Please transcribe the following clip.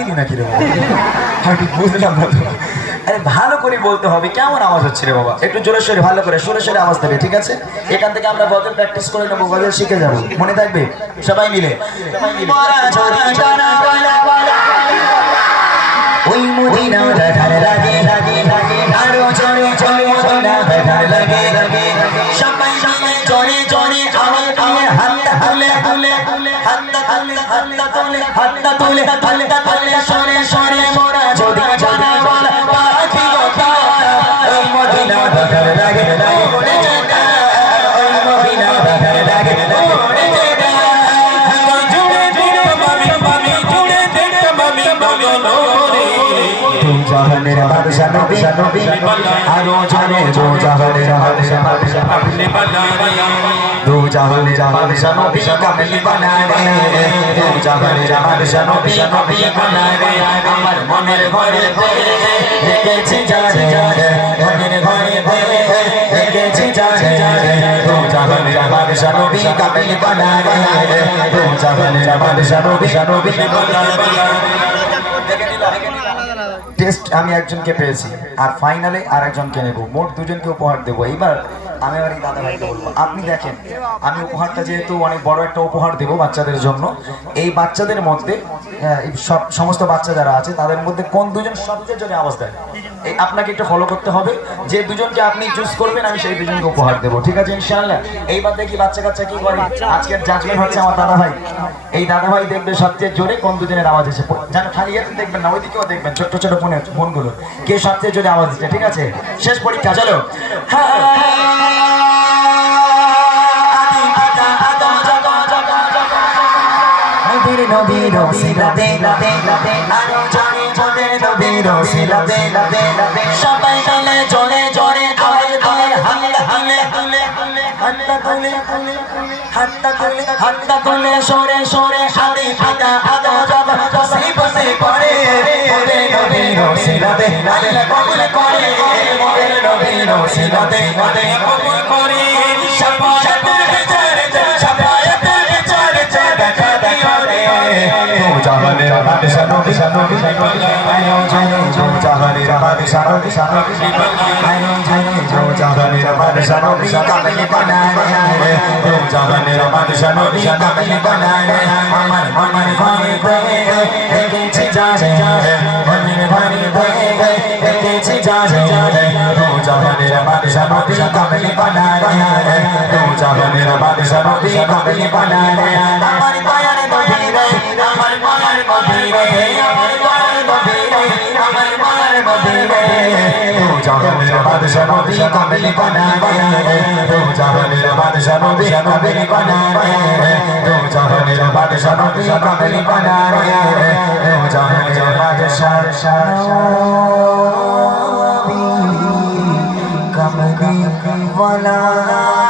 দিলি নাকি রে বাবা? আমি বুঝলাম না তো। আরে ভালো করে বলতে হবে। কেমন আওয়াজ হচ্ছে রে বাবা? একটু জোরে সোরে ভালো করে সরে সরে আওয়াজ দেবে, ঠিক আছে? এখান থেকে আমরা গজল প্র্যাকটিস করে নেবো, গজল শিখে যাবো, মনে থাকবে? সবাই মিলে ওই মদিনা দেখার লাগে লাগে লাগে, আরো জোরে জোরে মদিনা দেখার লাগে লাগে, সবাই মিলে জোরে জোরে আওয়াজ দিয়ে হাতটা তুলে তুলে হাতটা তুলে হাতটা তুলে হাতটা তুলে হাতটা তুলে সরে সরে মোরা যদি জানা বলা পাখি গোটা ওই মদিনা দেখার লাগে লাগে, ওরে যেটা ওই মদিনা দেখার লাগে লাগে, ওরে যেটা জুড়ে জুড়ে মামি মামি জুড়ে দেখতে মামি মামি জাহানের বাদশা নবী নবী আরো জানে দো জাহানের বাদশা বাদশা আপনি বানারে দো জাহানের বাদশা নবী কামলি বানারে দো জাহানের বাদশা নবী নবী বানারে আমার মনের ঘরে দেখেছি জানে মনের ঘরে দেখেছি জানে দো জাহানের বাদশা নবী কামলি বানারে দো জাহানের বাদশা নবী নবী বানারে। টেস্ট আমি একজনকে পেয়েছি আর ফাইনালে আর একজনকে নেব, মোট দুজনকে উপহার দেবো। এইবার আমি আমার এই দাদা ভাইকে বলবো, আপনি দেখেন আমি উপহারটা যেহেতু অনেক বড় একটা উপহার দেবো বাচ্চাদের জন্য, এই বাচ্চাদের মধ্যে সব সমস্ত বাচ্চা যারা আছে তাদের মধ্যে কোন দুজন সবচেয়ে জোরে আওয়াজ দেয় এই আপনাকে একটু ফলো করতে হবে। যে দুজনকে আপনি চুজ করবেন আমি সেই দুজনকে উপহার দেবো, ঠিক আছে ইনশাআল্লাহ? এইবার দেখি বাচ্চা কাচ্চা কি করে। আজকের জাজমেন্ট হচ্ছে আমার দাদা ভাই। এই দাদা ভাই দেখবে সবচেয়ে জোরে কোন দুজনের আওয়াজ এসে, যেন খালি এতে দেখবেন না, ওইদিকেও দেখবেন ছোট ছোট ফোনগুলো কে সবচেয়ে জোরে আওয়াজ দিচ্ছে, ঠিক আছে? শেষ পরীক্ষা, চলো। নবীর নবীর সিলাতে লাতে লাতে আরো জানে জোরে নবীর সিলাতে লাতে লাতে সবাই মিলে জোরে জোরে আওয়াজ দিয়ে হাতটা তুলে তুলে হাতটা তুলে তুলে হাতটা তুলে হাতটা তুলে সরে সরে আদি পিতা আদম জবান বসে বসে পড়ে ওরে নবীর সিলাতে আল্লাহ কবুল করে ওরে নবীর সিলাতে ওরে কবুল করে শাফায়াতের বিচারে শাফায়াতের বিচারে দেখা দেখা জাহানের বাদশা নবী নবী আয়ো জানে জো জাহানের বাদশা নবী নবী আয়ো জানে জো জাহানের বাদশা নবী কামলি বানারে জো জাহানের বাদশা নবী কামলি বানারে আমার মনের ঘরে দেখেছি জানে মনের ঘরে দেখেছি জানে জো জাহানের বাদশা নবী কামলি বানারে জো জাহানের বাদশা নবী কামলি বানারে আমার মায়ের নবী রে আমার মায়ের মদিনে আমার মায়ের মদিনে আমার মায়ের মদিনে তো জাহানের বাদশা নবী কামলি বানারে তো জাহানের বাদশা নবী কামলি বানারে তো জাহানের বাদশা নবী কামলি বানারে তো জাহানের বাদশা নবী কামলি বানারে।